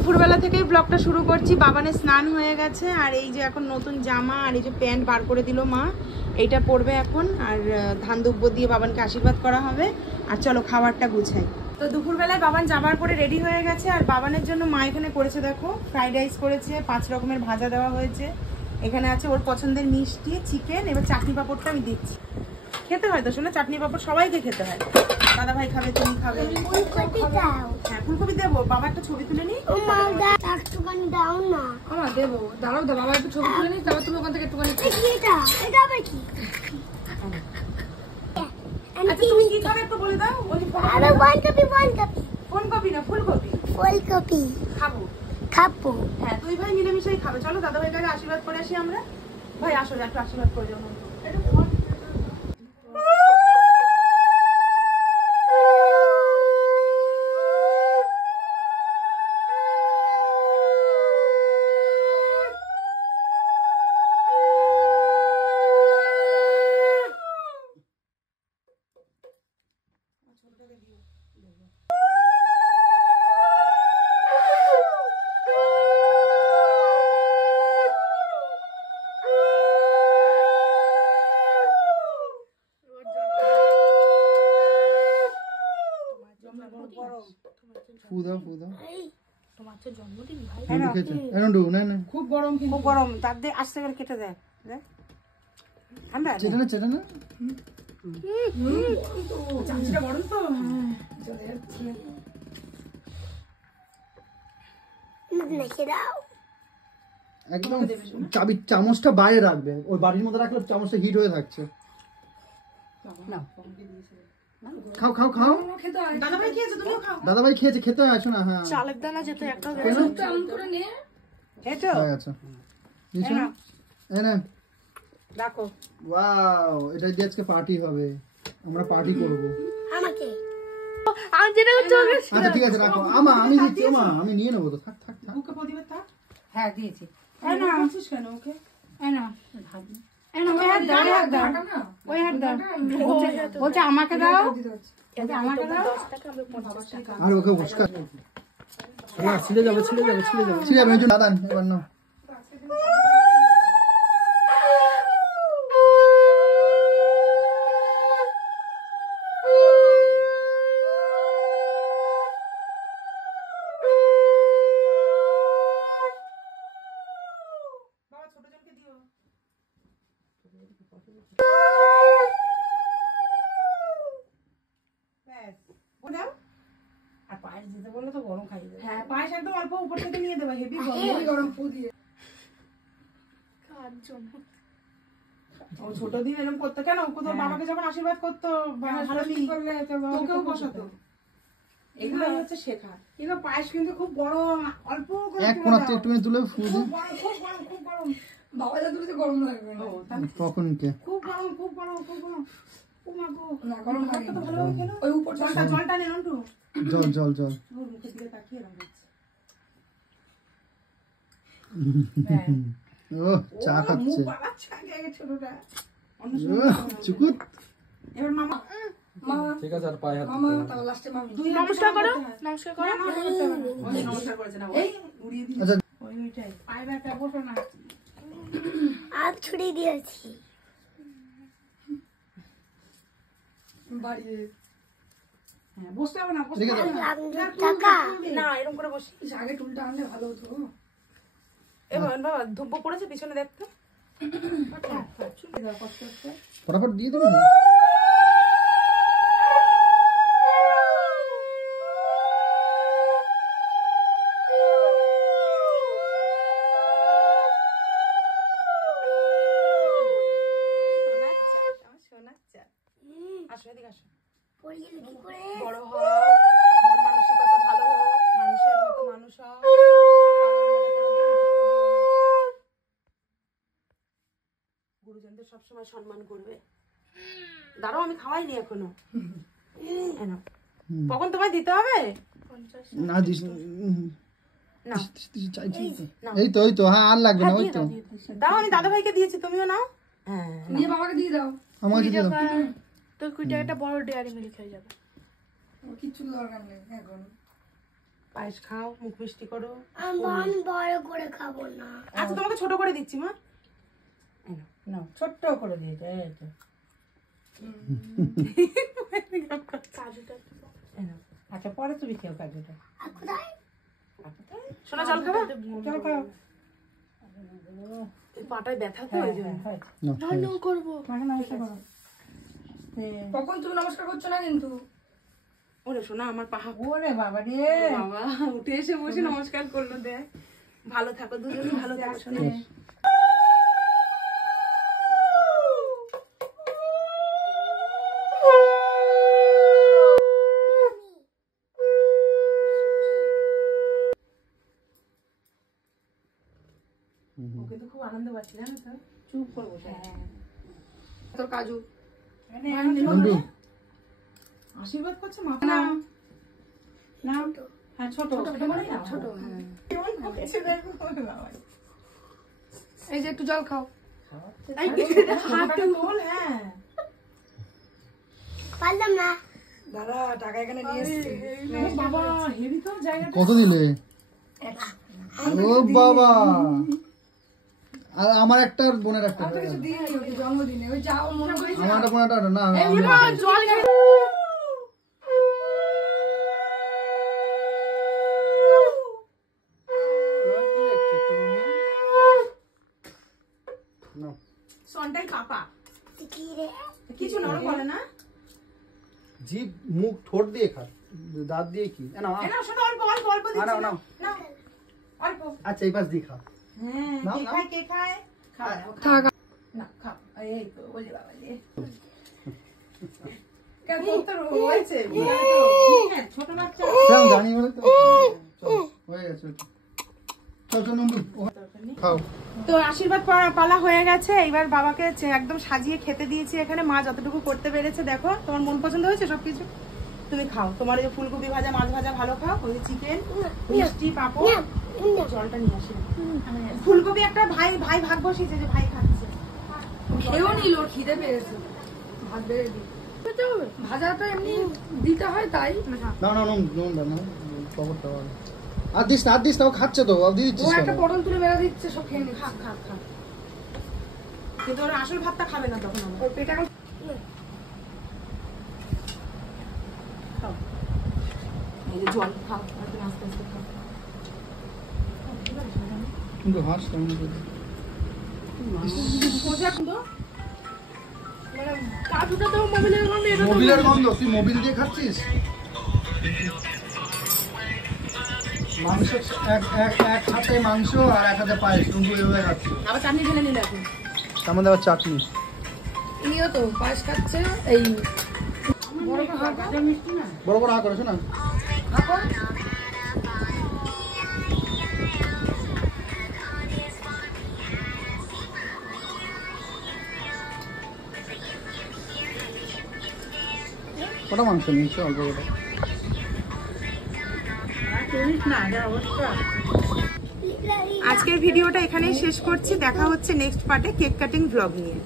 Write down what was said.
দুপুরবেলা থেকেই ব্লগটা শুরু করছি। বাবানের স্নান হয়ে গেছে আর এই যে এখন নতুন জামা আর এই যে প্যান্ট বার করে দিল মা, এইটা পরবে এখন। আর ধান দুব্য দিয়ে বাবানকে আশীর্বাদ করা হবে। আর চলো খাবারটা গুছাই। তো দুপুরবেলায় বাবান যাবার পরে রেডি হয়ে গেছে। আর বাবানের জন্য মা এখানে করেছে দেখো, ফ্রাইড রাইস করেছে, 5 রকমের ভাজা দেওয়া হয়েছে। এখানে আছে ওর পছন্দের মিষ্টি, চিকেন, এবার চাটনি পাঁপড়টা আমি দিচ্ছি। খেতে হয় তো শোনো, চাটনি পাঁপড় সবাইকে খেতে হয়। দাদা ভাই খাবে, তুমি খাবে। হ্যাঁ ফুলকপি দেবো। বাবা একটা ছবি তুলে নি। একটুখানি দাও না। আমার দেবো, দাঁড়াও দাও, বাবা একটু ছবি তুলে নিই, তারপর তুমি ওখান থেকে একটুখানি। আচ্ছা তুমি কি খাবে একটু বলে দাও। কোন কপি না ফুলকপি? ফুলকপি খাবো। খাবো। হ্যাঁ দুই ভাই মিলেমিশেই খাবে। চলো দাদা ভাইকে আগে আশীর্বাদ করে আসি আমরা। ভাই আসো, একটু আশীর্বাদ করে যাও। খুব গরম, খুব গরম। তার দিয়ে আসতে গেলে কেটে দেয়। ঠান্ডা চামচিটা গরম তো। একদম চামচটা বাইরে রাখবে, ওই বাড়ির মধ্যে রাখলে চামচটা হিট হয়ে থাকছে। খাও খাও খাও। দাদা ভাই খেয়েছে, তুমিও খাও। দাদা ভাই খেয়েছে, খেতে আসো না। হ্যাঁ চালের দানা যেত একটা রাখো। ওয়াও, এটা দিয়ে আজকে পার্টি হবে, আমরা পার্টি করব। আমাকে আচ্ছা ঠিক আছে রাখো। আমি দিচ্ছি, আমি নিয়ে নেবো তো। থাক থাক থাক। ওকে প্রদীপের থাক। হ্যাঁ দিয়েছি। কেন ওকে বলছে আমাকে দাও, আমাকে দাও। আর ওকে বসকা না, ছিঁড়ে যাবে ওই জন্য দাদা এবার না। হ্যাঁ পায়েস একদম অল্প উপর থেকে নিয়ে দেবা। হেভি গরম ফু দিয়ে ও ছোট দিন এরকম করতো কেন? তোর বাবাকে যখন আশীর্বাদ করতো তোকেও বসাতো। এগুলো হচ্ছে শেখা। কিন্তু পায়েস কিন্তু খুব গরম, অল্প করে এক কোণাতে একটুখানি তুলে ফু দিন। খুব গরম। বাবা যা তুলতে গরম লাগবে না। কখন কে খুব গরম। ও মা গো, না গরম লাগে তো ভালোভাবে খেলো। ওই উপর জলটা নে নন্টু। জল ওর মুখের দিকে তাকিয়ে এরকম করছে। ও চা খাচ্ছে। ছোটটা চুকুত। এবার মামা ঠিক আছে, আর পায়ে হাত মামা তাও লাস্টে মামি নমস্কার করো। নমস্কার করেছে না ওই উড়িয়ে দিই। আচ্ছা ওই মিঠাই পায়ে ব্যথা, বসো না। আর ছুরি দিয়েছি বাড়ি। হ্যাঁ বসতে হবে না, ঠিক আছে। টাকা না এরকম করে বসি। আগে টুলটা আনলে ভালো হতো। এবার বাবা ধুব্ব পড়েছে পিছনে দেখতো। ফটাফট দিয়ে দেবো। বড় হও, মন মানসিকতা ভালো হোক, মানুষের মতো মানুষ হও। গুরুজনদের সবসময় সম্মান করবে। দাঁড়াও আমি খাওয়াইনি এখনো। কখন তোমায় দিতে হবে? না দিস এই তো হ্যাঁ আর লাগবে না। ওই তো দাও, আমি দাদা ভাইকে দিয়েছি, তুমিও নাও। হ্যাঁ নিয়ে বাবাকে দিয়ে দাও। আমাকে দিয়ে দাও। তো কুইটা একটা বড় ডেয়ারি মিল্ক হয়ে যাবে। কিছু দরকার নেই এখন। পায়েস খাও, মুখ মিষ্টি করো। আমি বড় করে খাবো না। আচ্ছা তোমাকে ছোট করে দিচ্ছি মা। না ছোট্ট করে দিয়েছে এই তো। এই নাও। আচ্ছা পরে তুমি খেও কাজুটা। আর কোথায়? সোনা জল খাবা? চল খাও। এই পাটায় ব্যথা তো ওই জন্য। রান্না করবো। মাকে নমস্কার করো। কখন তুমি নমস্কার করছো না কিন্তু? ওরে সোনা আমার পাহা ওরে বাবা রে। বাবা উঠে এসে বসে নমস্কার করলো। দেখ ভালো থাকো দুজনে, ভালো থাকো সোনা। ওকে তো খুব আনন্দ পাচ্ছি জানো তো, চুপ করে বসে আছে। তোর কাজু বন্ধু আশীর্বাদ করছে মা। না না হ্যাঁ ছোট ছোট। কেমন এসে দেখো বাবা। এই যে একটু জল খাও। হাতে বল। হ্যাঁ পারলাম না। দাদা টাকা এখানে নিয়ে এসছি। বাবা হেভি তো জায়গাটা। কত দিলে? ও বাবা, আর আমার একটা আর বোনের একটা। কিছু দিইনি ওকে জন্মদিনে, ওই যাও মনে করি। আমার একটা বোনের একটা না, জল খেয়ে সনটাই কাপা। কি রে? কিছু নরম বলে না। জিভ মুখ ঠোঁট দিয়ে খা, দাঁত দিয়ে কি না? এ না শোনো, অল্প অল্প অল্প দিচ্ছি নাও, না। নাও। নাও অল্প। আচ্ছা এই পাশ দিয়ে খা। হ্যাঁ নাও, কে নাও। খায় কে খায়? থাক। না খাও। এই তো ওলে বাবা রে। কেন তোর হয়েছে? হ্যাঁ ছোট বাচ্চা। আমি জানি বলে তো। চল, হয়ে গেছে। চল চল নন্দু, খাও। তো আশীর্বাদ পালা হয়ে গেছে। এবার বাবাকে একদম সাজিয়ে খেতে দিয়েছি এখানে। মা যতটুকু করতে পেরেছে। দেখো তোমার মন পছন্দ হয়েছে সবকিছু, তুমি খাও। তোমার ওই ফুলকপি ভাজা, মাছ ভাজা ভালো খাও, ওই চিকেন, মিষ্টি, পাঁপড়। জলটা নিয়ে আসি। ফুলকপি একটা ভাই ভাই ভাগ বসিয়েছে যে ভাই খাচ্ছে। খেয়েও নিল, খিদে পেয়েছে। ভাত বেড়ে দিই। ভাজাটা এমনি দিতে হয় তাই। না না না না, খবরটা ভালো। আর দিস না, আর দিস না, ও খাচ্ছে তো, আর দিয়ে ও দিচ্ছিস একটা কেন? পটল তুলে বেড়ে দিচ্ছে, সব খেয়ে নিচ্ছে। খা খা খা। কিন্তু ওর আসল ভাতটা খাবে না তখন আমার। ওর পেটে এখন খাও। এই যে জল খাও, একদম আস্তে আস্তে খাও। কিন্তু হাস কেমন করে? সোজা কিন্তু মানে কাজুটা তো মোবাইলের গন্ধ, এটা তো মোবিলের গন্ধ, তুই মোবিল দিয়ে খাচ্ছিস? মাংস এক এক এক হাতে মাংস আর এক হাতে পায়েস, নন্দু এভাবে খাচ্ছে। আবার চাটনি ঢেলে নিলে এখন। তার মধ্যে আবার চাটনি। ইনিও তো পায়েস খাচ্ছে। এই বড় করে ভাজা মিষ্টি না। বড় বড় হা করেছো না? কটা মাংস নিয়েছো? অল্প কটা। আজকের ভিডিওটা এখানেই শেষ করছি। দেখা হচ্ছে নেক্সট পার্টে কেক কাটিং ব্লগ নিয়ে।